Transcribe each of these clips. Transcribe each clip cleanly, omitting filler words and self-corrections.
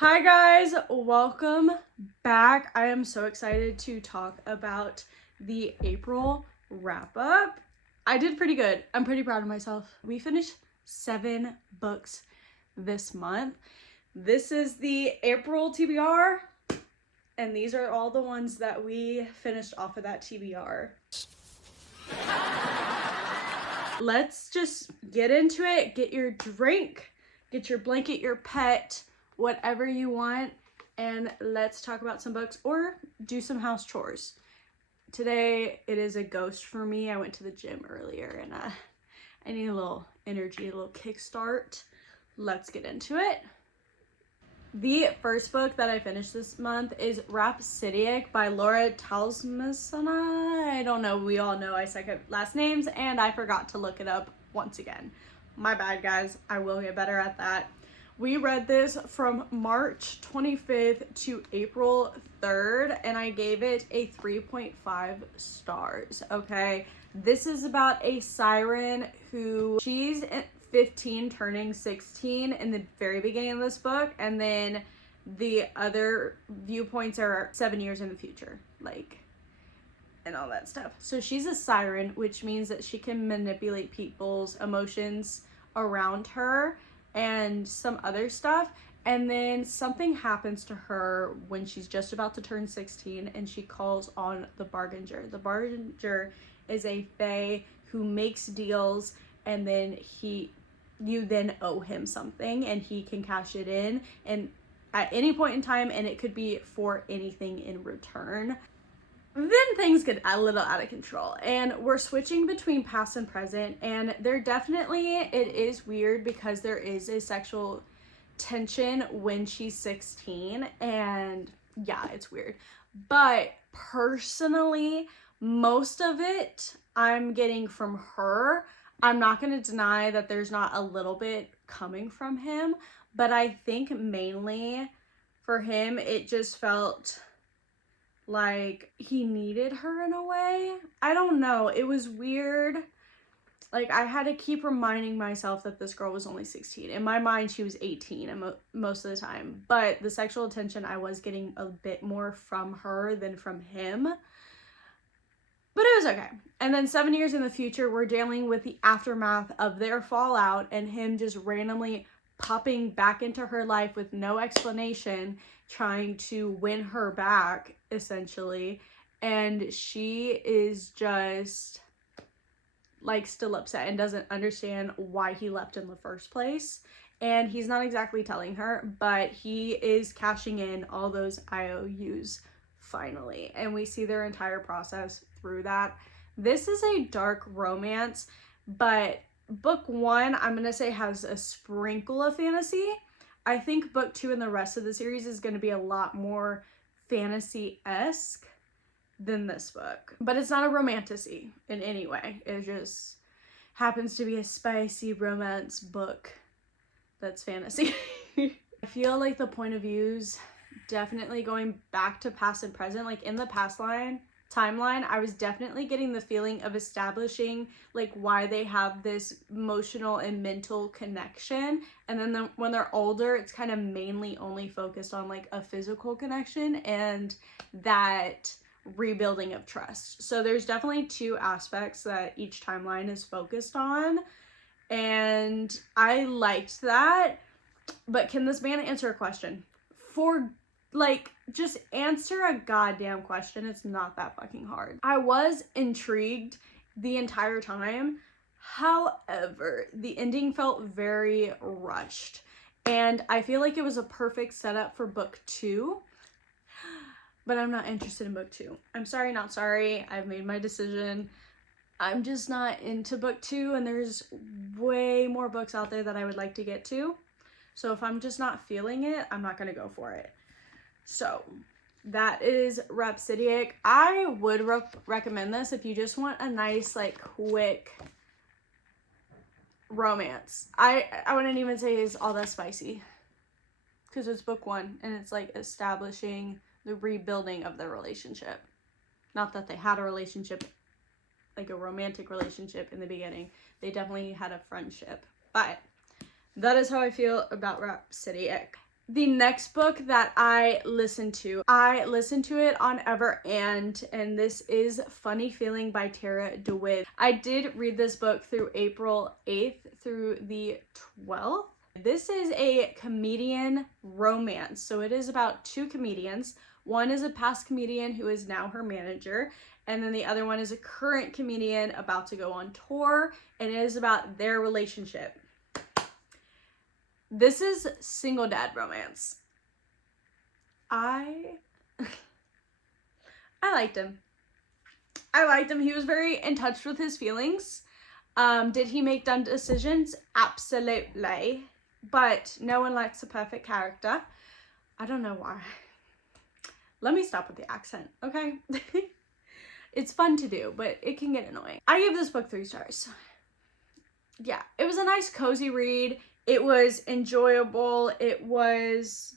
Hi guys, welcome back. I am so excited to talk about the April wrap up. I did pretty good. I'm pretty proud of myself. We finished 7 books this month. This is the April TBR, and these are all the ones that we finished off of that TBR. Let's just get into it. Get your drink, get your blanket, your pet, whatever you want, and let's talk about some books or do some house chores. Today it is a ghost for me. I went to the gym earlier and I need a little energy, a little kickstart. Let's get into it. The first book that I finished this month is Rhapsodic by Laura Talsmasana. I don't know, we all know I suck at last names and I forgot to look it up once again. My bad, guys. I will get better at that. We read this from March 25th to April 3rd, and I gave it a 3.5 stars, okay? This is about a siren who, she's 15 turning 16 in the very beginning of this book, and then the other viewpoints are 7 years in the future, like, and all that stuff. So she's a siren, which means that she can manipulate people's emotions around her and some other stuff, and then something happens to her when she's just about to turn 16 and she calls on the Barganger. The Barganger is a fae who makes deals, and then you then owe him something and he can cash it in and at any point in time, and it could be for anything in return. Then things get a little out of control and we're switching between past and present, and it is weird because there is a sexual tension when she's 16, and yeah, it's weird. But personally, most of it I'm getting from her. I'm not going to deny that there's not a little bit coming from him, but I think mainly for him it just felt like he needed her in a way. I don't know. It was weird. Like, I had to keep reminding myself that this girl was only 16. In my mind, she was 18 most of the time. But the sexual attention, I was getting a bit more from her than from him. But it was okay. And then 7 years in the future, we're dealing with the aftermath of their fallout and him just randomly popping back into her life with no explanation, trying to win her back, essentially. And she is just, like, still upset and doesn't understand why he left in the first place. And he's not exactly telling her, but he is cashing in all those IOUs finally. And we see their entire process through that. This is a dark romance, but book 1, I'm going to say, has a sprinkle of fantasy. I think book 2 and the rest of the series is going to be a lot more fantasy-esque than this book. But it's not a romantasy in any way. It just happens to be a spicy romance book that's fantasy. I feel like the point of views definitely going back to past and present. Like, in the past timeline, I was definitely getting the feeling of establishing like why they have this emotional and mental connection, and then when they're older, it's kind of mainly only focused on like a physical connection and that rebuilding of trust. So there's definitely 2 aspects that each timeline is focused on, and I liked that. But can this man answer a question? Just answer a goddamn question. It's not that fucking hard. I was intrigued the entire time. However, the ending felt very rushed. And I feel like it was a perfect setup for book 2. But I'm not interested in book 2. I'm sorry, not sorry. I've made my decision. I'm just not into book 2. And there's way more books out there that I would like to get to. So if I'm just not feeling it, I'm not going to go for it. So that is Rhapsodic. I would recommend this if you just want a nice, like, quick romance. I wouldn't even say it's all that spicy because it's book 1 and it's like establishing the rebuilding of their relationship. Not that they had a relationship, like a romantic relationship in the beginning. They definitely had a friendship. But that is how I feel about Rhapsodic. The next book that I listened to it on Ever and this is Funny Feeling by Tara DeWitt. I did read this book through April 8th through the 12th. This is a comedian romance. So it is about two comedians. One is a past comedian who is now her manager, and then the other one is a current comedian about to go on tour, and it is about their relationship. This is single dad romance. I liked him. He was very in touch with his feelings. Did he make dumb decisions? Absolutely. But no one likes a perfect character. I don't know why. Let me stop with the accent, okay? It's fun to do, but it can get annoying. I gave this book 3 stars. Yeah, it was a nice, cozy read. It was enjoyable. It was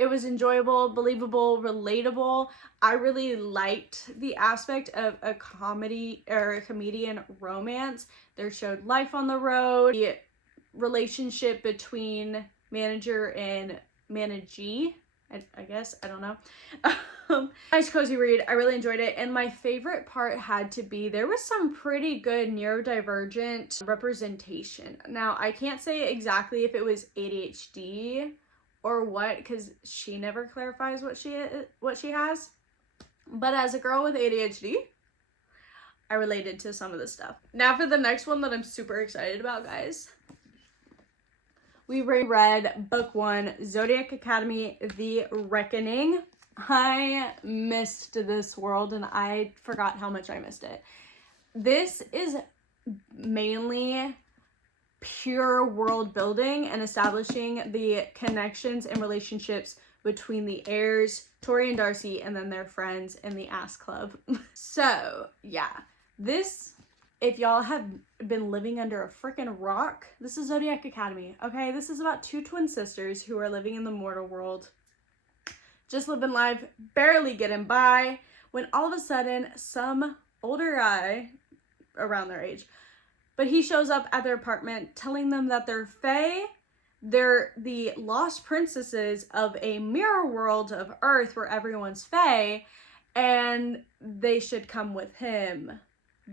enjoyable, believable, relatable. I really liked the aspect of a comedy or a comedian romance. They showed life on the road, the relationship between manager and managee. I guess, I don't know. Nice cozy read. I really enjoyed it. And my favorite part had to be there was some pretty good neurodivergent representation. Now, I can't say exactly if it was ADHD or what, because she never clarifies what she has. But as a girl with ADHD, I related to some of this stuff. Now for the next one that I'm super excited about, guys. We reread book 1, Zodiac Academy, The Reckoning. I missed this world and I forgot how much I missed it. This is mainly pure world building and establishing the connections and relationships between the heirs, Tori and Darcy, and then their friends in the Ass Club. So, yeah. This, if y'all have been living under a freaking rock, this is Zodiac Academy, okay? This is about 2 twin sisters who are living in the mortal world. Just living life, barely getting by, when all of a sudden, some older guy, around their age, but he shows up at their apartment telling them that they're fae. They're the lost princesses of a mirror world of Earth where everyone's fae, and they should come with him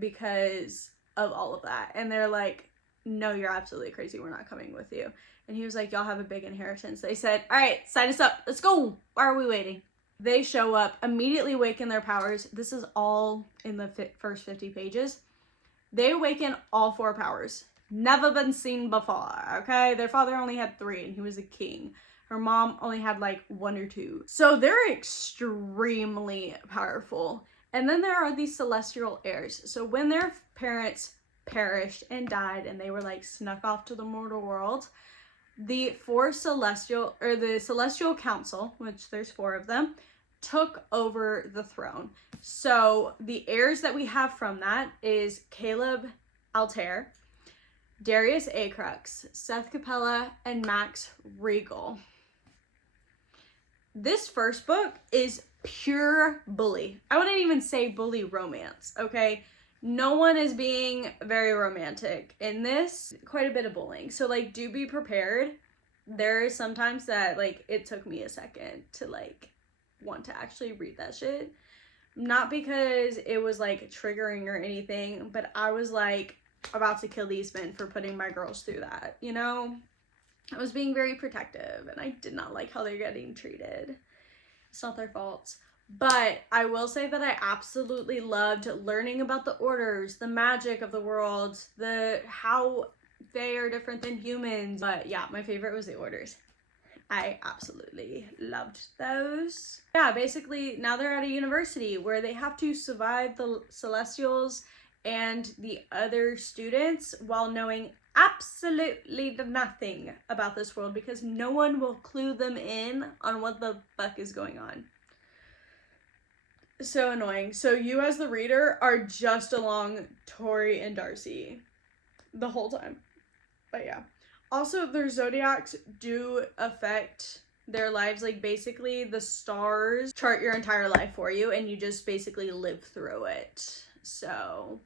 because of all of that. And they're like, no, you're absolutely crazy. We're not coming with you. And he was like, y'all have a big inheritance. They said, all right, sign us up. Let's go. Why are we waiting? They show up, immediately awaken their powers. This is all in the first 50 pages. They awaken all 4 powers. Never been seen before, okay? Their father only had 3 and he was a king. Her mom only had like 1 or 2. So they're extremely powerful. And then there are these celestial heirs. So when their parents perished and died and they were like snuck off to the mortal world, the celestial council, which there's 4 of them, took over the throne. So the heirs that we have from that is Caleb Altair, Darius Acrux, Seth Capella, and Max Regal. This first book is pure bully. I wouldn't even say bully romance, okay? No one is being very romantic in this. Quite a bit of bullying. So, like, do be prepared. There is sometimes that, like, it took me a second to, like, want to actually read that shit. Not because it was, like, triggering or anything, but I was, like, about to kill these men for putting my girls through that, you know? I was being very protective, and I did not like how they're getting treated. It's not their fault. But I will say that I absolutely loved learning about the orders, the magic of the world, how they are different than humans. But yeah, my favorite was the orders. I absolutely loved those. Yeah, basically now they're at a university where they have to survive the Celestials and the other students while knowing absolutely nothing about this world because no one will clue them in on what the fuck is going on. So annoying. So you as the reader are just along Tori and Darcy the whole time. But yeah. Also, their zodiacs do affect their lives. Like, basically, the stars chart your entire life for you, and you just basically live through it. So,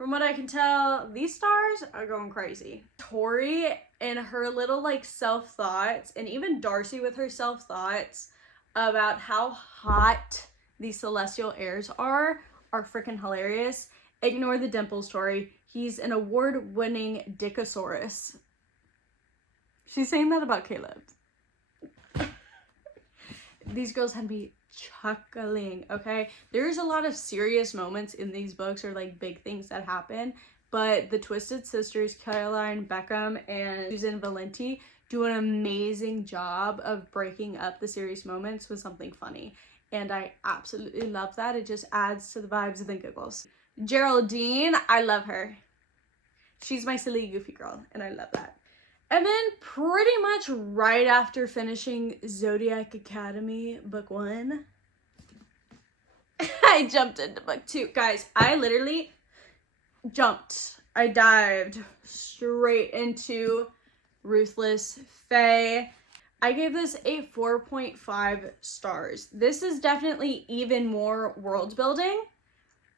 From what I can tell, these stars are going crazy. Tori and her little like self-thoughts, and even Darcy with her self-thoughts about how hot these celestial heirs are freaking hilarious. Ignore the dimple story. He's an award-winning dickosaurus. She's saying that about Caleb. These girls had me chuckling, okay? There's a lot of serious moments in these books, or like big things that happen, but the Twisted Sisters, Caroline Beckham and Susan Valenti, do an amazing job of breaking up the serious moments with something funny. And I absolutely love that. It just adds to the vibes and the giggles. Geraldine, I love her. She's my silly, goofy girl, and I love that. And then pretty much right after finishing Zodiac Academy, book 1, I jumped into book 2. Guys, I literally jumped. I dived straight into Ruthless Fae. I gave this a 4.5 stars. This is definitely even more world building,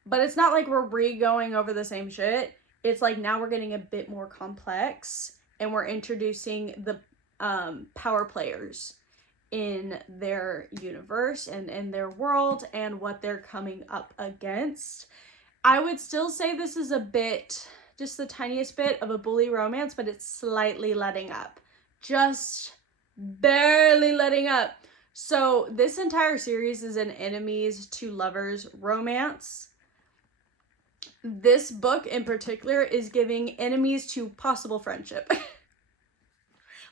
but it's not like we're re-going over the same shit. It's like now we're getting a bit more complex, and we're introducing the power players in their universe and in their world and what they're coming up against. I would still say this is a bit, just the tiniest bit of a bully romance, but it's slightly letting up. Just barely letting up. So this entire series is an enemies to lovers romance. This book in particular is giving enemies to possible friendship.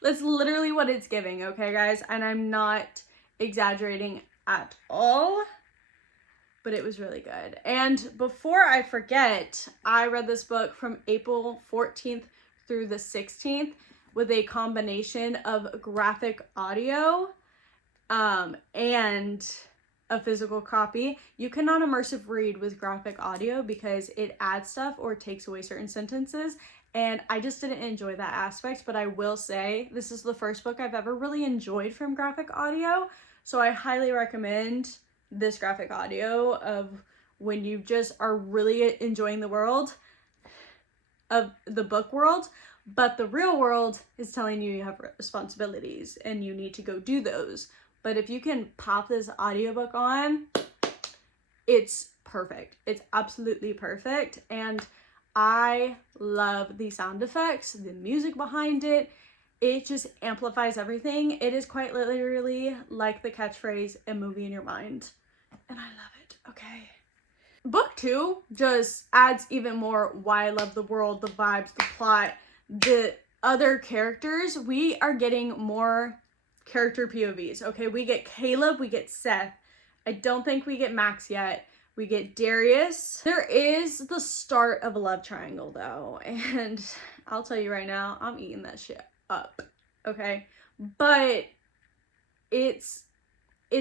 That's literally what it's giving, okay, guys? And I'm not exaggerating at all, but it was really good. And before I forget, I read this book from April 14th through the 16th with a combination of graphic audio and a physical copy. You cannot immersive read with graphic audio because it adds stuff or takes away certain sentences, and I just didn't enjoy that aspect. But I will say this is the first book I've ever really enjoyed from graphic audio, so I highly recommend this graphic audio of when you just are really enjoying the world of the book world, but the real world is telling you have responsibilities and you need to go do those. But if you can pop this audiobook on, it's perfect. It's absolutely perfect. And I love the sound effects, the music behind it. It just amplifies everything. It is quite literally like the catchphrase, a movie in your mind. And I love it, okay? Book 2 just adds even more why I love the world, the vibes, the plot, the other characters. We are getting more character POVs, okay? We get Caleb, we get Seth. I don't think we get Max yet. We get Darius. There is the start of a love triangle though, and I'll tell you right now, I'm eating that shit up, okay? But it's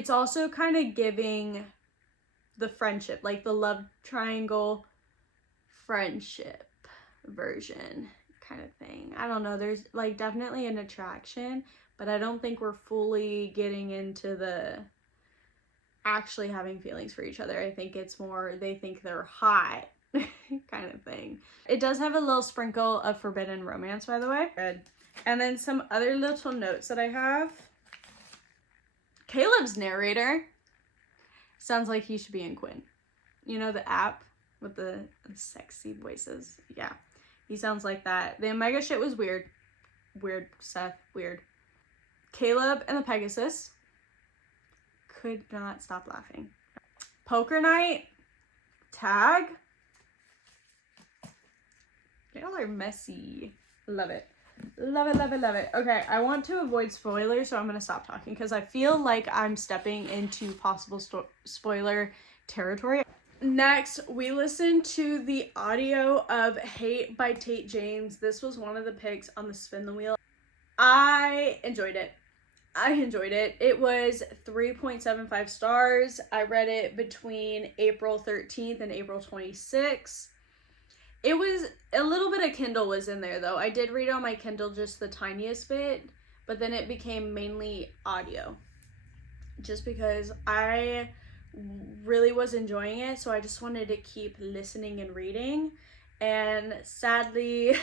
also kind of giving the friendship, like the love triangle friendship version kind of thing. I don't know, there's like definitely an attraction, but I don't think we're fully getting into the actually having feelings for each other. I think it's more they think they're hot kind of thing. It does have a little sprinkle of forbidden romance, by the way. Good. And then some other little notes that I have. Caleb's narrator sounds like he should be in Quinn. You know, the app with the sexy voices? Yeah, he sounds like that. The Omega shit was weird. Weird, Seth, weird. Caleb and the Pegasus. Could not stop laughing. Poker night. Tag. Y'all are messy. Love it. Love it, love it, love it. Okay, I want to avoid spoilers, so I'm going to stop talking because I feel like I'm stepping into possible spoiler territory. Next, we listened to the audio of Hate by Tate James. This was one of the picks on the Spin the Wheel. I enjoyed it. It was 3.75 stars. I read it between April 13th and April 26th. It was a little bit of Kindle was in there though. I did read on my Kindle just the tiniest bit, but then it became mainly audio just because I really was enjoying it. So I just wanted to keep listening and reading. And sadly,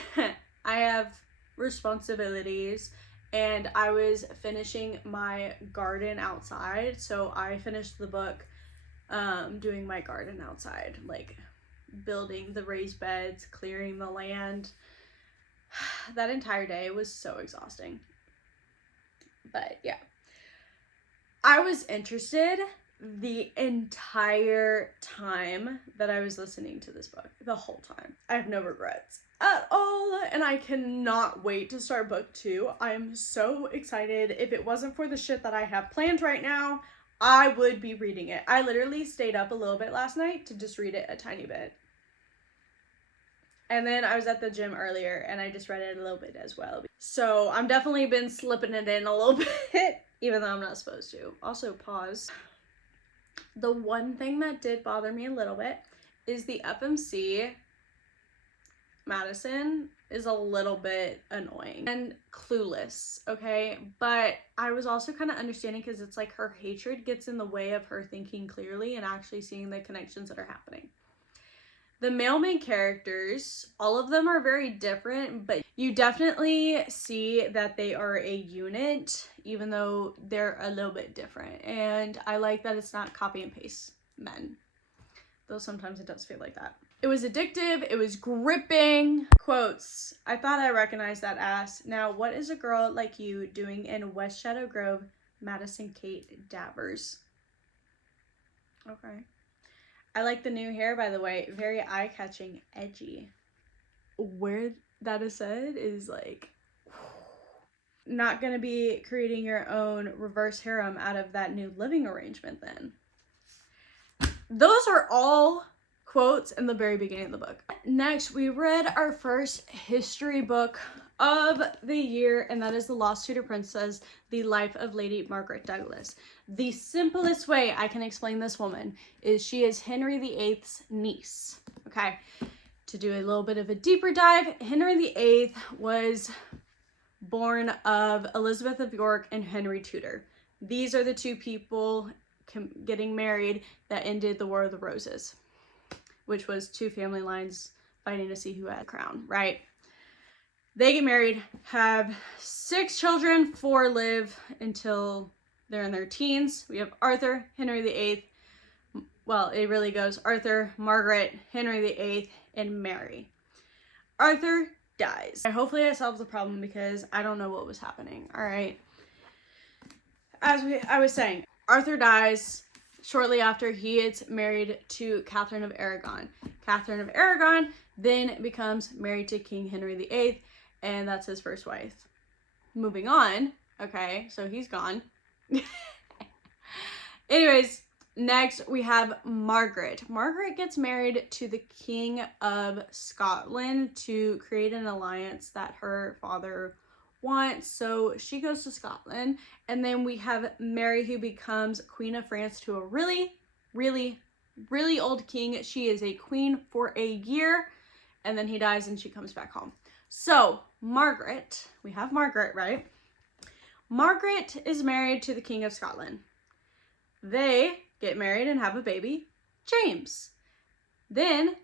I have responsibilities, and I was finishing my garden outside. So I finished the book doing my garden outside, like building the raised beds, clearing the land. That entire day was so exhausting. But yeah, I was interested the entire time that I was listening to this book, the whole time. I have no regrets at all, and I cannot wait to start book 2. I'm so excited. If it wasn't for the shit that I have planned right now, I would be reading it. I literally stayed up a little bit last night to just read it a tiny bit. And then I was at the gym earlier and I just read it a little bit as well. So I'm definitely been slipping it in a little bit, even though I'm not supposed to. Also, pause. The one thing that did bother me a little bit is the FMC Madison is a little bit annoying and clueless, okay? But I was also kind of understanding because it's like her hatred gets in the way of her thinking clearly and actually seeing the connections that are happening. The male main characters, all of them are very different, but you definitely see that they are a unit, even though they're a little bit different. And I like that it's not copy and paste men, though sometimes it does feel like that. It was addictive, it was gripping. Quotes, I thought I recognized that ass. Now, what is a girl like you doing in West Shadow Grove, Madison Kate Davers? Okay. I like the new hair, by the way. Very eye-catching, edgy. Where that is said is like, not gonna be creating your own reverse harem out of that new living arrangement then. Those are all quotes in the very beginning of the book. Next, we read our first history book of the year, and that is The Lost Tudor Princess, The Life of Lady Margaret Douglas. The simplest way I can explain this woman is she is Henry VIII's niece. Okay, to do a little bit of a deeper dive, Henry VIII was born of Elizabeth of York and Henry Tudor. These are the two people getting married that ended the War of the Roses, which was two family lines fighting to see who had the crown, right? They get married, have 6 children, 4 live until they're in their teens. We have Arthur, Henry VIII. Well, it really goes Arthur, Margaret, Henry VIII, and Mary. Arthur dies. Hopefully I solved the problem because I don't know what was happening, all right? As I was saying, Arthur dies shortly after he gets married to Catherine of Aragon. Catherine of Aragon then becomes married to King Henry VIII, and that's his first wife. Moving on, okay, so he's gone. Anyways, next we have Margaret. Margaret gets married to the King of Scotland to create an alliance that her father wants, so she goes to Scotland. And then we have Mary, who becomes Queen of France to a really, really, really old king. She is a queen for a year, and then he dies and she comes back home. So Margaret, we have Margaret, right? Margaret is married to the King of Scotland. They get married and have a baby, James. Then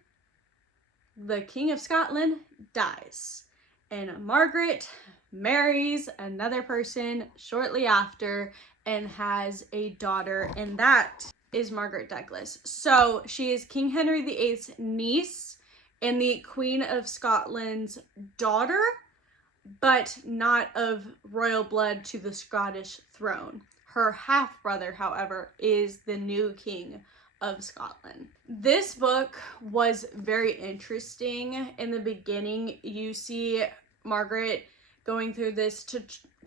the King of Scotland dies, and Margaret marries another person shortly after and has a daughter, and that is Margaret Douglas. So she is King Henry VIII's niece and the Queen of Scotland's daughter, but not of royal blood to the Scottish throne. Her half-brother, however, is the new King of Scotland. This book was very interesting. In the beginning, you see Margaret going through this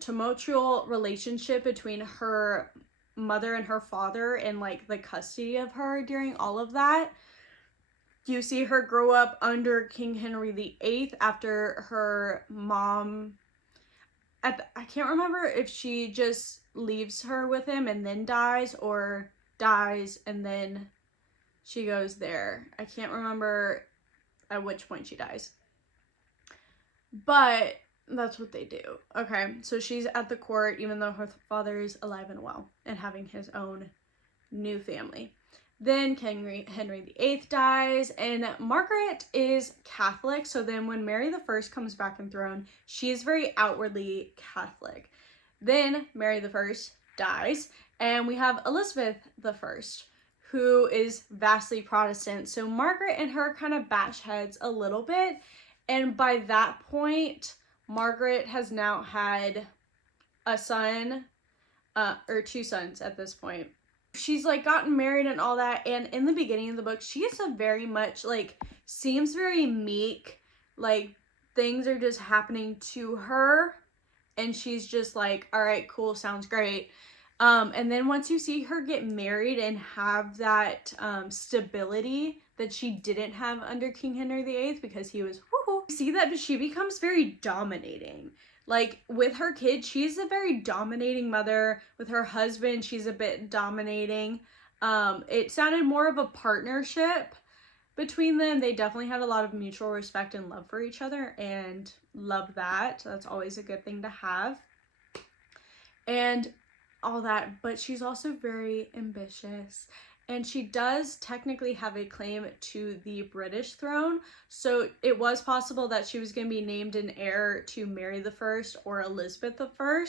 tumultuous relationship between her mother and her father and like the custody of her during all of that. You see her grow up under King Henry VIII after her mom, I can't remember if she just leaves her with him and then dies, or dies and then she goes there. I can't remember at which point she dies. But that's what they do. Okay, so she's at the court even though her father is alive and well and having his own new family. Then Henry VIII dies, and Margaret is Catholic. So then when Mary I comes back in throne, she is very outwardly Catholic. Then Mary I dies, and we have Elizabeth I, who is vastly Protestant. So Margaret and her kind of bash heads a little bit. And by that point, Margaret has now had a son, or 2 sons at this point. She's like gotten married and all that, and in the beginning of the book she is a very much like seems very meek, like things are just happening to her and she's just like, all right, cool, sounds great. And then once you see her get married and have that stability that she didn't have under King Henry VIII, because he was woohoo, you see that she becomes very dominating. Like, with her kids, she's a very dominating mother. With her husband, she's a bit dominating. It sounded more of a partnership between them. They definitely had a lot of mutual respect and love for each other, and love that. That's always a good thing to have. And all that, but she's also very ambitious. And she does technically have a claim to the British throne. So it was possible that she was going to be named an heir to Mary I or Elizabeth I.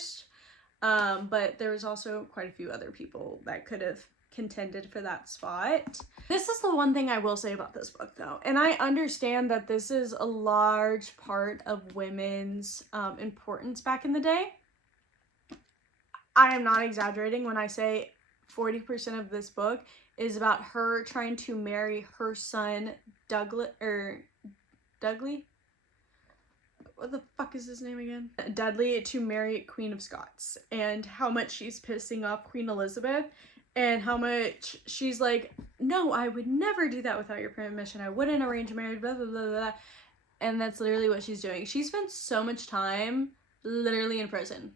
But there was also quite a few other people that could have contended for that spot. This is the one thing I will say about this book though. And I understand that this is a large part of women's importance back in the day. I am not exaggerating when I say 40% of this book is about her trying to marry her son, Dudley? What the fuck is his name again? Dudley, to marry Queen of Scots, and how much she's pissing off Queen Elizabeth, and how much she's like, no, I would never do that without your permission. I wouldn't arrange a marriage, blah, blah, blah, blah. And that's literally what she's doing. She spent so much time literally in prison.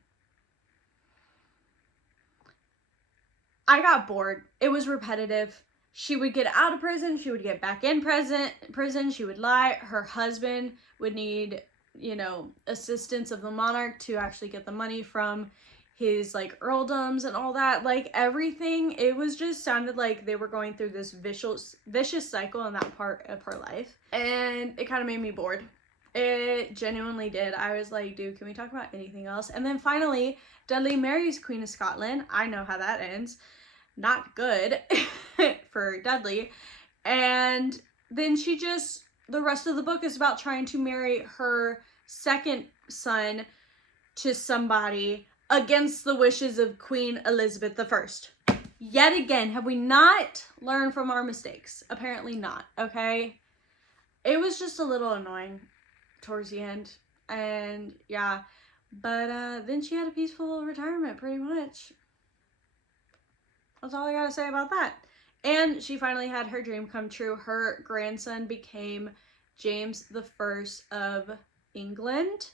I got bored. It was repetitive. She would get out of prison. She would get back in prison. She would lie. Her husband would need, you know, assistance of the monarch to actually get the money from his, like, earldoms and all that. Like, everything. It was just sounded like they were going through this vicious cycle in that part of her life. And it kind of made me bored. It genuinely did. I was like, dude, can we talk about anything else? And then finally, Dudley marries Queen of Scotland. I know how that ends. Not good for Dudley. And then she just, the rest of the book is about trying to marry her second son to somebody against the wishes of Queen Elizabeth I. Yet again, have we not learned from our mistakes? Apparently not, okay? It was just a little annoying towards the end. And yeah, but then she had a peaceful retirement pretty much. That's all I gotta say about that. And she finally had her dream come true. Her grandson became James I of England,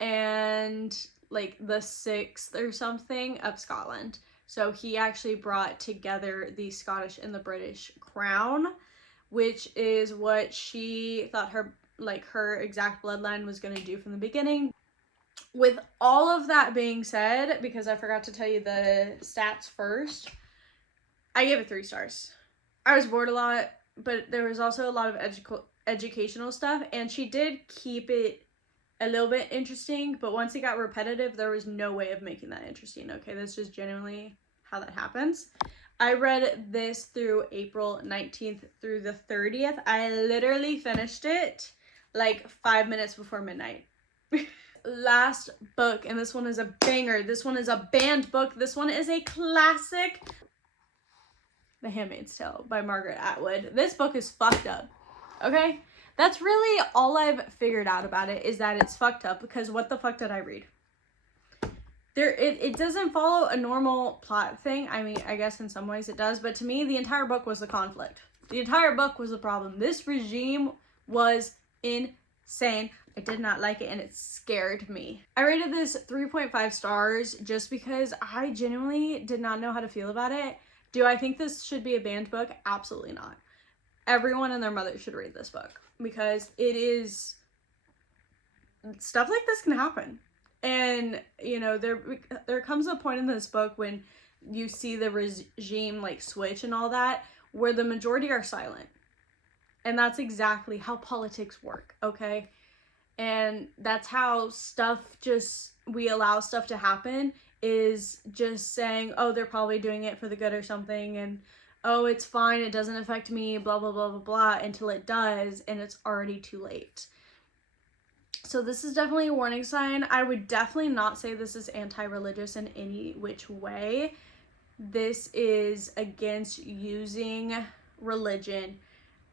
and like the 6th or something of Scotland. So he actually brought together the Scottish and the British crown, which is what she thought her exact bloodline was going to do from the beginning. With all of that being said, because I forgot to tell you the stats first, I gave it 3 stars. I was bored a lot, but there was also a lot of educational stuff, and she did keep it a little bit interesting, but once it got repetitive, there was no way of making that interesting. Okay, that's just genuinely how that happens. I read this through April 19th through the 30th. I literally finished it like 5 minutes before midnight. Last book, and this one is a banger. This one is a banned book. This one is a classic. The Handmaid's Tale by Margaret Atwood. This book is fucked up, okay? That's really all I've figured out about it, is that it's fucked up, because what the fuck did I read? It doesn't follow a normal plot thing. I mean, I guess in some ways it does, but to me, the entire book was the conflict. The entire book was the problem. This regime was insane. I did not like it, and it scared me. I rated this 3.5 stars just because I genuinely did not know how to feel about it. Do I think this should be a banned book? Absolutely not. Everyone and their mother should read this book, because it is, stuff like this can happen. And, you know, there comes a point in this book when you see the regime like switch and all that, where the majority are silent. And that's exactly how politics work, okay? And that's how we allow stuff to happen, is just saying, oh, they're probably doing it for the good or something, and oh, it's fine, it doesn't affect me, blah, blah, blah, blah, blah, until it does, and it's already too late. So this is definitely a warning sign. I would definitely not say this is anti-religious in any which way. This is against using religion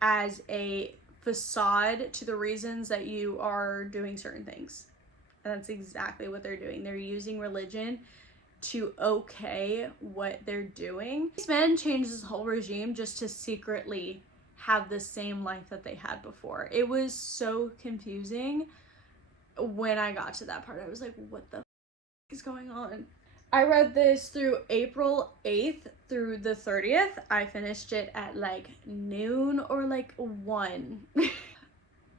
as a facade to the reasons that you are doing certain things. And that's exactly what they're doing. They're using religion to okay what they're doing. These men changed this whole regime just to secretly have the same life that they had before. It was so confusing when I got to that part. I was like, what the is going on? I read this through April 8th through the 30th. I finished it at like noon or like 1.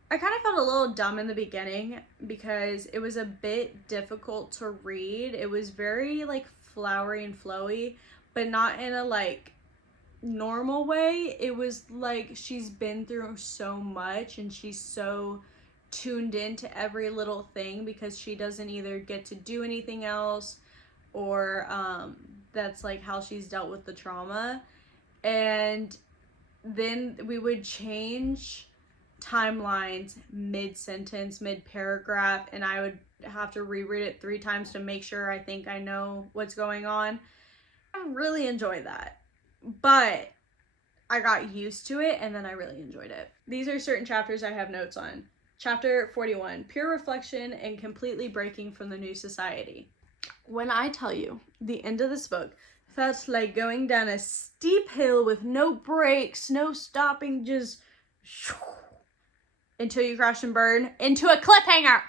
I kind of felt a little dumb in the beginning because it was a bit difficult to read. It was very like flowery and flowy, but not in a like normal way. It was like she's been through so much and she's so tuned into every little thing because she doesn't either get to do anything else, or that's like how she's dealt with the trauma. And then we would change timelines mid-sentence, mid-paragraph, and I would have to reread it 3 times to make sure I think I know what's going on. I really enjoyed that, but I got used to it and then I really enjoyed it. These are certain chapters I have notes on. Chapter 41, Pure Reflection and Completely Breaking from the New Society. When I tell you, the end of this book felt like going down a steep hill with no brakes, no stopping, just until you crash and burn into a cliffhanger.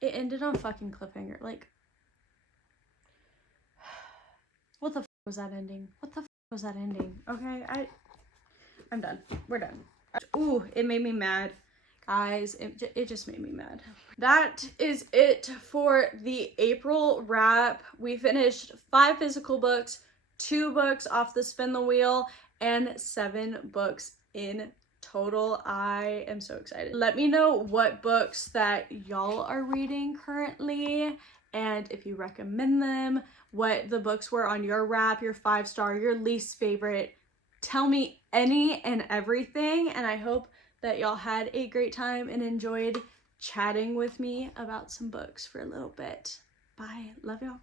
It ended on fucking cliffhanger. Like, what the was that ending? What the was that ending? Okay, I'm done. We're done. Ooh, it made me mad. Guys, it just made me mad. That is it for the April wrap. We finished 5 physical books, 2 books off the spin the wheel, and 7 books in total. I am so excited. Let me know what books that y'all are reading currently, and if you recommend them, what the books were on your wrap, your 5-star, your least favorite. Tell me any and everything, and I hope that y'all had a great time and enjoyed chatting with me about some books for a little bit. Bye. Love y'all.